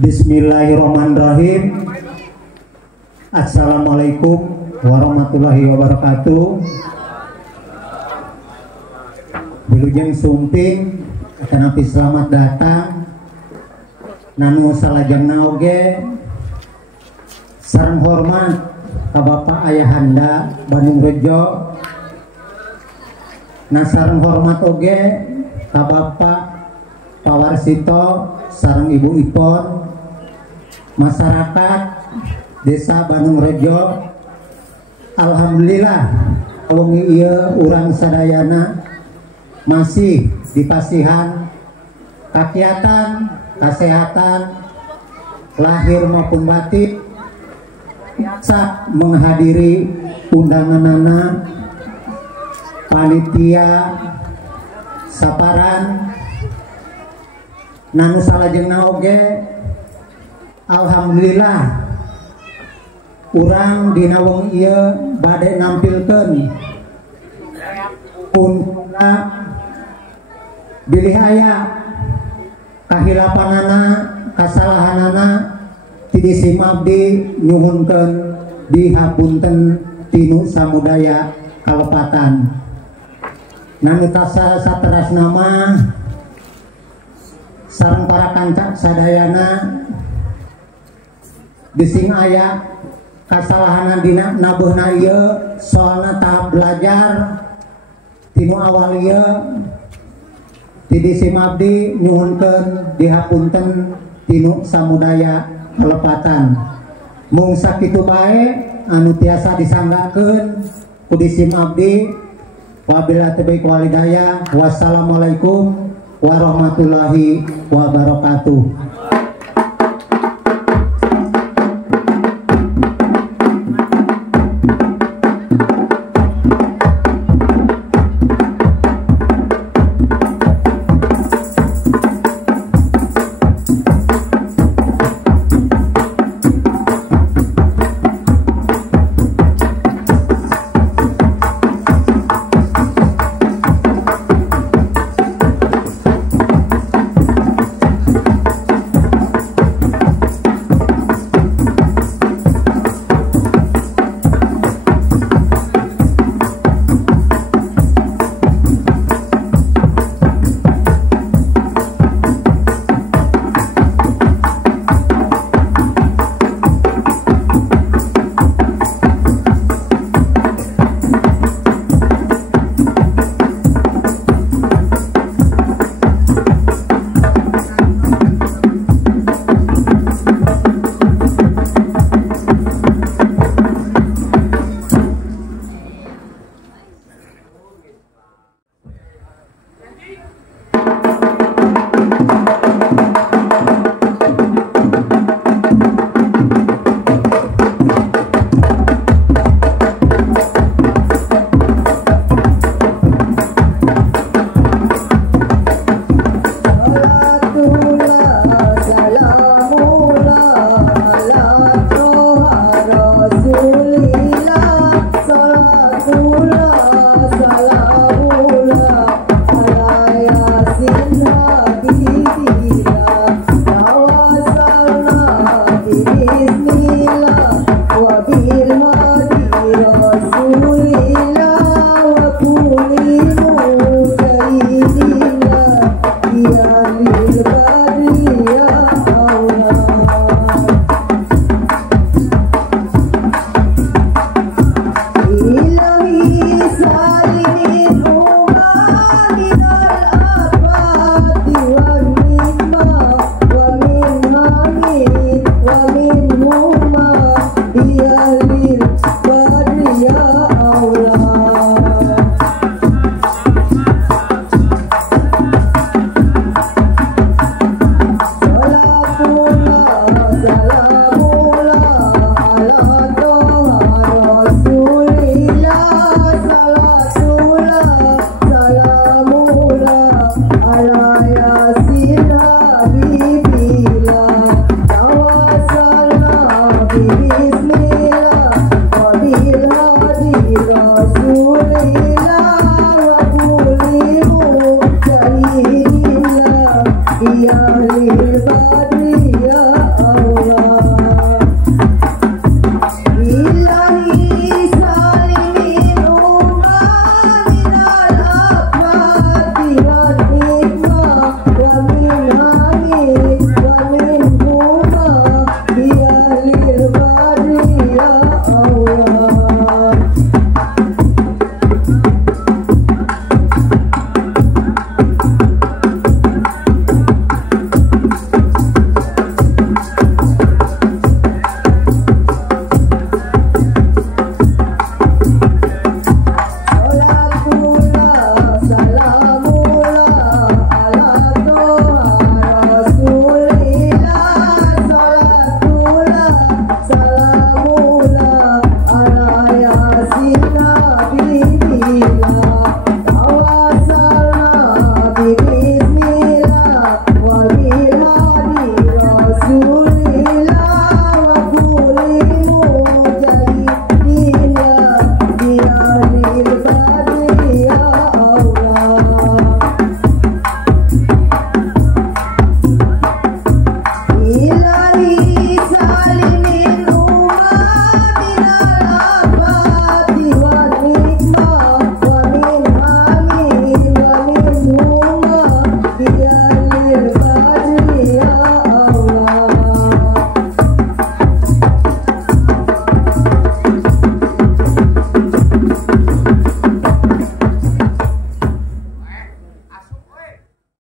Bismillahirrahmanirrahim. Assalamualaikum warahmatullahi wabarakatuh. Wilujeng sumping atanapi selamat datang nanu salajengna oge sareng hormat ka Bapak Ayahanda Bandung Rejo, na sareng hormat oge ka Bapak Pawarsito sareng Ibu Ipon, masyarakat Desa Bandung Rejo. Alhamdulillah wengi ieu urang sadayana masih dipasihan kakiatan kesehatan lahir maupun batin biasa menghadiri undanganana panitia saparan nanu salajengna oge. Alhamdulillah urang dina wengi ieu bade nampilkeun punna bilih aya kahilapanana kasalahanana ti sim abdi nyuhunkeun dihapunten tinu samudaya kalepatan. Nanu tasa saterasna mah sareng para kanca sadayana bising aya kasalahanan dina nabuhna ieu soalna tahap belajar tinu awal ieu ti sim abdi nyuhunkeun dihapunten tinu samudaya kalepatan. Mung sakitu bae anu tiasa disanggakeun ku sim abdi. Wabillahi taufiq wal hidayah. Wassalamualaikum warahmatullahi wabarakatuh. Ilahi